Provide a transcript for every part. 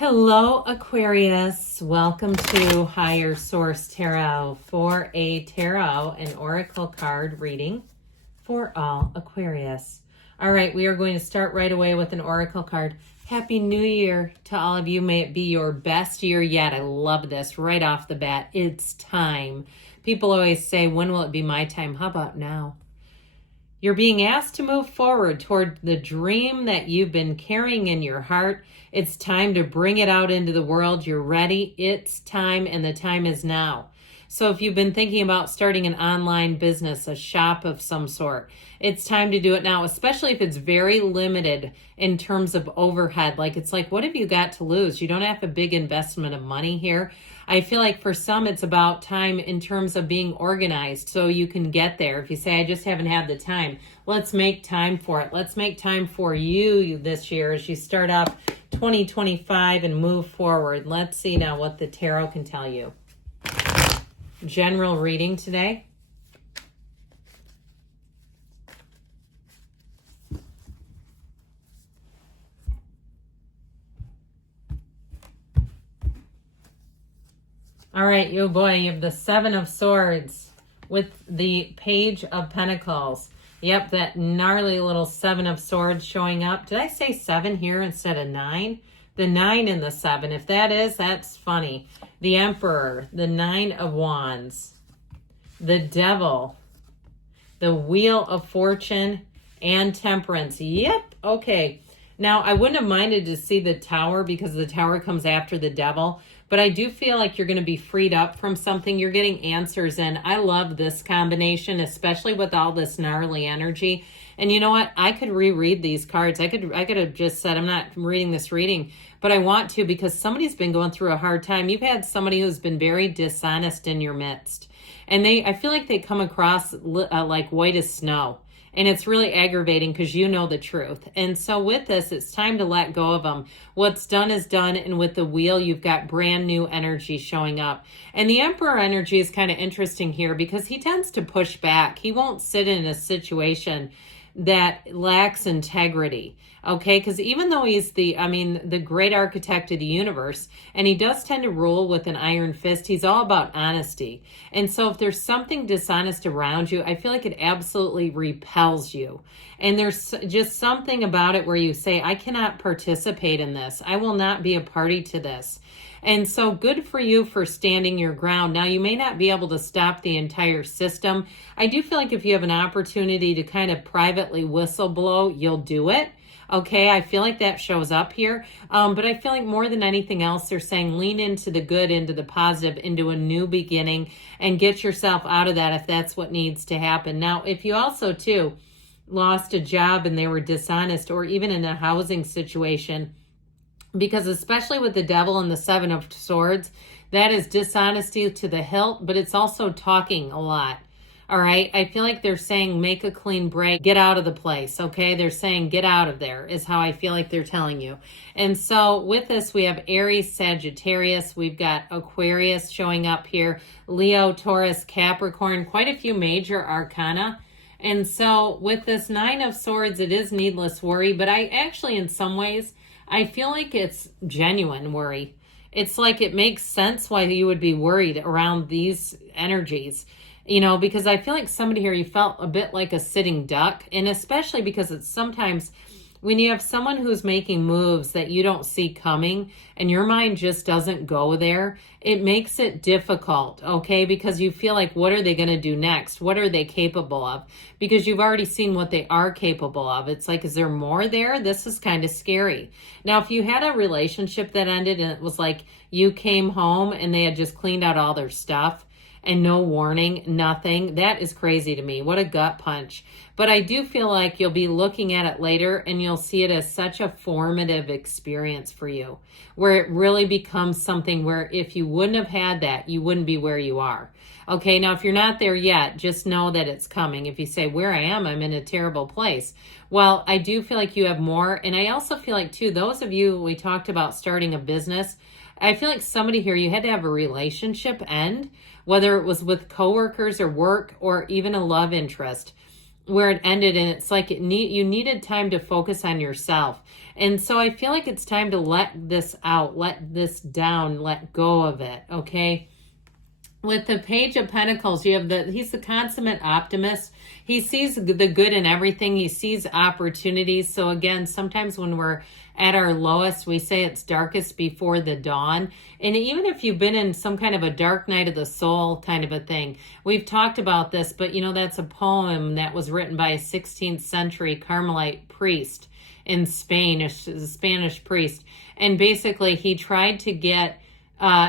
Hello, Aquarius. Welcome to Higher Source Tarot for a tarot and oracle card reading for all Aquarius. All right, we are going to start right away with an oracle card. Happy New Year to all of you. May it be your best year yet. I love this right off the bat. It's time. People always say, when will it be my time? How about now? You're being asked to move forward toward the dream that you've been carrying in your heart. It's time to bring it out into the world. You're ready. It's time, and the time is now. So if you've been thinking about starting an online business, a shop of some sort, it's time to do it now, especially if it's very limited in terms of overhead. It's like, what have you got to lose? You don't have a big investment of money here. I feel like for some, it's about time in terms of being organized so you can get there. If you say, I just haven't had the time, let's make time for it. Let's make time for you this year as you start off 2025 and move forward. Let's see now what the tarot can tell you. General reading today. All right, you boy, you have the Seven of Swords with the Page of Pentacles. Yep, that gnarly little Seven of Swords showing up. Did I say 7 here instead of 9? The 9 and the 7. If that is, that's funny. The Emperor, the 9 of Wands, the Devil, the Wheel of Fortune, and Temperance. Yep, okay. Now, I wouldn't have minded to see the Tower because the Tower comes after the Devil, but I do feel like you're going to be freed up from something. You're getting answers in. I love this combination, especially with all this gnarly energy. And you know what? I could reread these cards. I could have just said, I'm not reading this reading, but I want to because somebody's been going through a hard time. You've had somebody who's been very dishonest in your midst. And I feel like they come across like white as snow. And it's really aggravating because you know the truth. And so with this, it's time to let go of them. What's done is done. And with the wheel, you've got brand new energy showing up. And the Emperor energy is kind of interesting here because he tends to push back. He won't sit in a situation that lacks integrity. Okay, because even though he's the great architect of the universe, and he does tend to rule with an iron fist, he's all about honesty. And so if there's something dishonest around you, I feel like it absolutely repels you. And there's just something about it where you say, I cannot participate in this. I will not be a party to this. And so good for you for standing your ground. Now, you may not be able to stop the entire system. I do feel like if you have an opportunity to kind of privately whistleblow, you'll do it. Okay, I feel like that shows up here. But I feel like more than anything else, they're saying lean into the good, into the positive, into a new beginning, and get yourself out of that if that's what needs to happen. Now, if you also, too, lost a job and they were dishonest, or even in a housing situation, because especially with the Devil and the Seven of Swords, that is dishonesty to the hilt, but it's also talking a lot. All right. I feel like they're saying make a clean break, get out of the place. Okay. They're saying get out of there is how I feel like they're telling you. And so with this, we have Aries, Sagittarius. We've got Aquarius showing up here, Leo, Taurus, Capricorn, quite a few major arcana. And so with this Nine of Swords, it is needless worry, but I actually, in some ways, I feel like it's genuine worry. It's like it makes sense why you would be worried around these energies, because I feel like somebody here, you felt a bit like a sitting duck. And especially because it's sometimes when you have someone who's making moves that you don't see coming and your mind just doesn't go there, it makes it difficult, okay? Because you feel like, what are they going to do next? What are they capable of? Because you've already seen what they are capable of. It's like, is there more there? This is kind of scary. Now, if you had a relationship that ended and it was like you came home and they had just cleaned out all their stuff, and no warning, nothing. That is crazy to me. What a gut punch. But I do feel like you'll be looking at it later and you'll see it as such a formative experience for you, where it really becomes something where if you wouldn't have had that, you wouldn't be where you are. Okay, now if you're not there yet, just know that it's coming. If you say, where I am, I'm in a terrible place. Well, I do feel like you have more. And I also feel like, too, those of you, we talked about starting a business, I feel like somebody here, you had to have a relationship end, whether it was with coworkers or work or even a love interest. where it ended, and it's like you needed time to focus on yourself. And so I feel like it's time to let this out, let this down, let go of it, okay? With the Page of Pentacles, you have he's the consummate optimist. He sees the good in everything. He sees opportunities. So again, sometimes when we're at our lowest, we say it's darkest before the dawn. And even if you've been in some kind of a dark night of the soul kind of a thing, we've talked about this, but you know, that's a poem that was written by a 16th century Carmelite priest in Spain, a Spanish priest. And basically he tried to get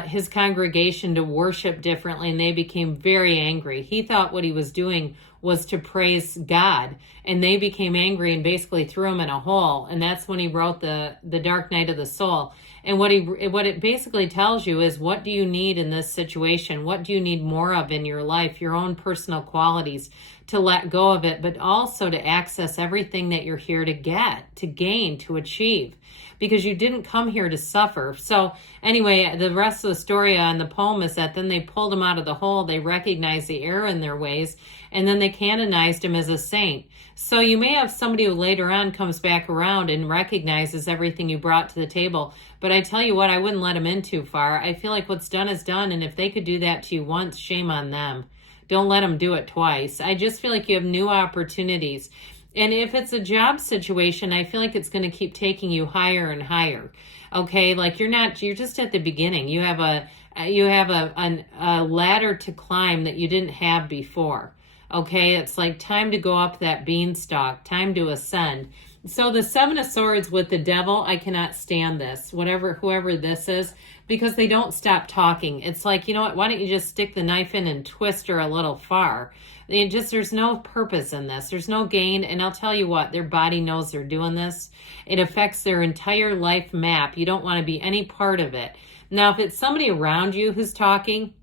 his congregation to worship differently, and they became very angry. He thought what he was doing was to praise God, and they became angry and basically threw him in a hole. And that's when he wrote the Dark Night of the Soul. And what it basically tells you is, what do you need in this situation? What do you need more of in your life? Your own personal qualities, to let go of it, but also to access everything that you're here to get, to gain, to achieve, because you didn't come here to suffer. So anyway, the rest of the story on the poem is that then they pulled him out of the hole. They recognized the error in their ways, and then they canonized him as a saint. So you may have somebody who later on comes back around and recognizes everything you brought to the table. But I tell you what, I wouldn't let them in too far. I feel like what's done is done, and if they could do that to you once, shame on them. Don't let them do it twice. I just feel like you have new opportunities. And if it's a job situation, I feel like it's going to keep taking you higher and higher. Okay, like you're just at the beginning. You have a ladder to climb that you didn't have before. Okay, it's like time to go up that beanstalk, time to ascend. So the Seven of Swords with the Devil, I cannot stand this, whoever this is, because they don't stop talking. It's like, you know what, why don't you just stick the knife in and twist her a little far? There's no purpose in this. There's no gain. And I'll tell you what, their body knows they're doing this. It affects their entire life map. You don't want to be any part of it. Now, if it's somebody around you who's talking,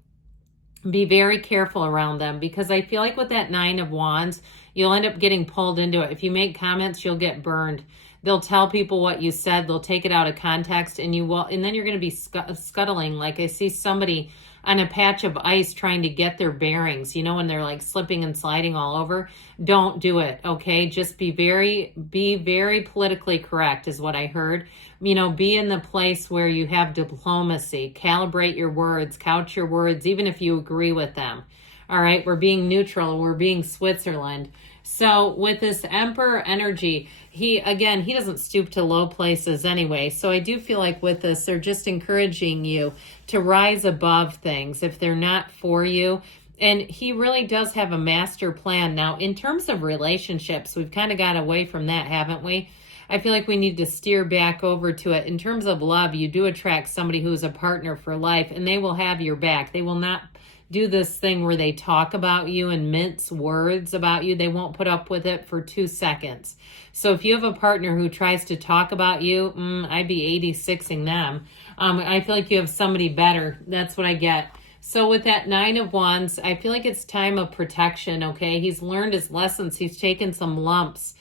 be very careful around them, because I feel like with that Nine of Wands, you'll end up getting pulled into it. If you make comments, you'll get burned. They'll tell people what you said. They'll take it out of context, and then you're going to be scuttling. Like I see somebody on a patch of ice trying to get their bearings, you know, when they're like slipping and sliding all over. Don't do it, okay? Just be very politically correct is what I heard. You know, be in the place where you have diplomacy. Calibrate your words, couch your words, even if you agree with them. All right, we're being neutral. We're being Switzerland. So with this Emperor energy, he doesn't stoop to low places anyway. So I do feel like with this, they're just encouraging you to rise above things if they're not for you. And he really does have a master plan. Now, in terms of relationships, we've kind of got away from that, haven't we? I feel like we need to steer back over to it. In terms of love, you do attract somebody who's a partner for life, and they will have your back. They will not do this thing where they talk about you and mince words about you. They won't put up with it for 2 seconds. So if you have a partner who tries to talk about you, I'd be 86ing them. I feel like you have somebody better. That's what I get. So with that Nine of Wands, I feel like it's time of protection, okay? He's learned his lessons. He's taken some lumps.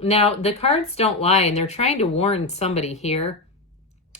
Now, the cards don't lie, and they're trying to warn somebody here.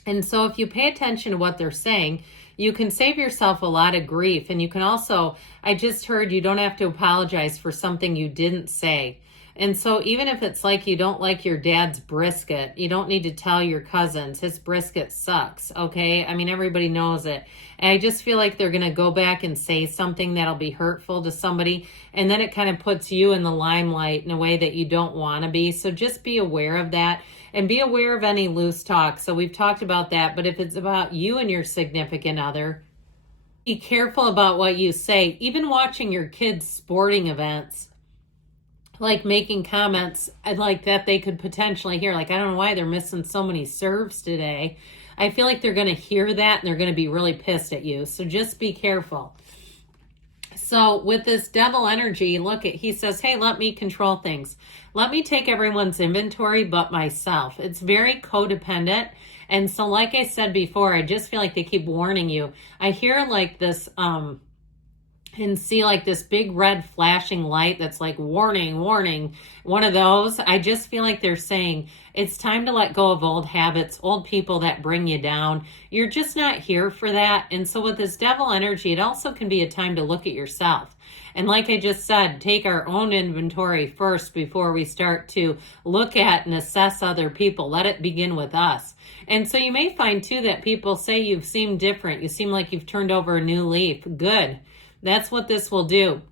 And so if you pay attention to what they're saying, you can save yourself a lot of grief. And you can also, I just heard, you don't have to apologize for something you didn't say. And so even if it's like you don't like your dad's brisket, you don't need to tell your cousins his brisket sucks, okay? I mean, everybody knows it. And I just feel like they're going to go back and say something that'll be hurtful to somebody, and then it kind of puts you in the limelight in a way that you don't want to be. So just be aware of that, and be aware of any loose talk. So we've talked about that, but if it's about you and your significant other, be careful about what you say. Even watching your kids' sporting events, like making comments like that they could potentially hear, like, I don't know why they're missing so many serves today. I feel like they're going to hear that and they're going to be really pissed at you. So just be careful. So with this Devil energy, he says, hey, let me control things. Let me take everyone's inventory but myself. It's very codependent. And so like I said before, I just feel like they keep warning you. I hear like this, and see like this big red flashing light that's like warning, warning, one of those. I just feel like they're saying it's time to let go of old habits, old people that bring you down. You're just not here for that. And so with this devil energy, it also can be a time to look at yourself. And like I just said, take our own inventory first before we start to look at and assess other people. Let it begin with us. And so you may find too that people say you've seemed different. You seem like you've turned over a new leaf. Good. That's what this will do.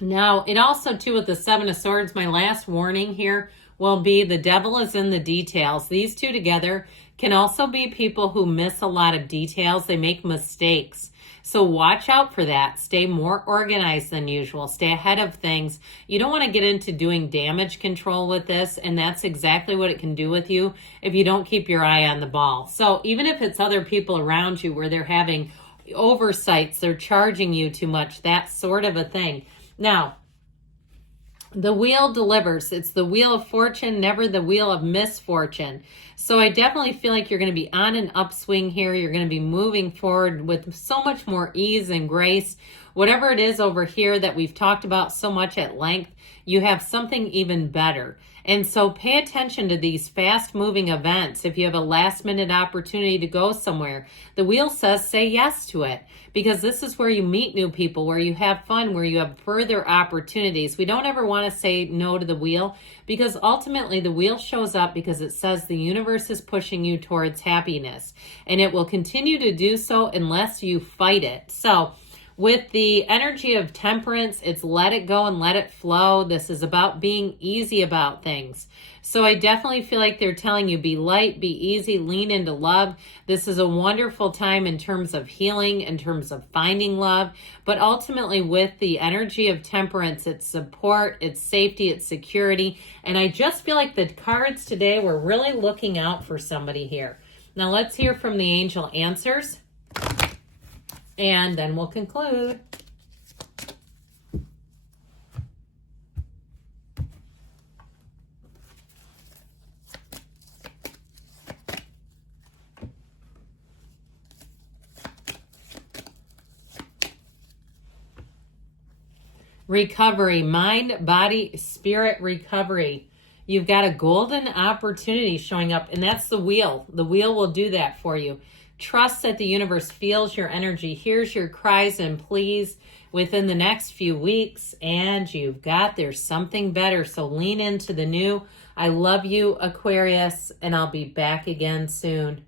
Now, it also, too, with the Seven of Swords, my last warning here will be the devil is in the details. These two together can also be people who miss a lot of details. They make mistakes. So watch out for that. Stay more organized than usual. Stay ahead of things. You don't want to get into doing damage control with this, and that's exactly what it can do with you if you don't keep your eye on the ball. So even if it's other people around you where they're having oversights, they're charging you too much, that sort of a thing. Now, the wheel delivers. It's the wheel of fortune, never the wheel of misfortune. So I definitely feel like you're going to be on an upswing here. You're going to be moving forward with so much more ease and grace. Whatever it is over here that we've talked about so much at length, you have something even better. And so pay attention to these fast-moving events. If you have a last-minute opportunity to go somewhere, the wheel says say yes to it, because this is where you meet new people, where you have fun, where you have further opportunities. We don't ever want to say no to the wheel, because ultimately the wheel shows up because it says the universe is pushing you towards happiness, and it will continue to do so unless you fight it. So with the energy of temperance, it's let it go and let it flow. This is about being easy about things. So I definitely feel like they're telling you be light, be easy, lean into love. This is a wonderful time in terms of healing, in terms of finding love. But ultimately with the energy of temperance, it's support, it's safety, it's security. And I just feel like the cards today were really looking out for somebody here. Now let's hear from the angel answers. And then we'll conclude. Recovery, mind, body, spirit recovery. You've got a golden opportunity showing up, and that's the wheel. The wheel will do that for you. Trust that the universe feels your energy, hears your cries and pleas within the next few weeks, and you've got there's something better. So lean into the new. I love you, Aquarius, and I'll be back again soon.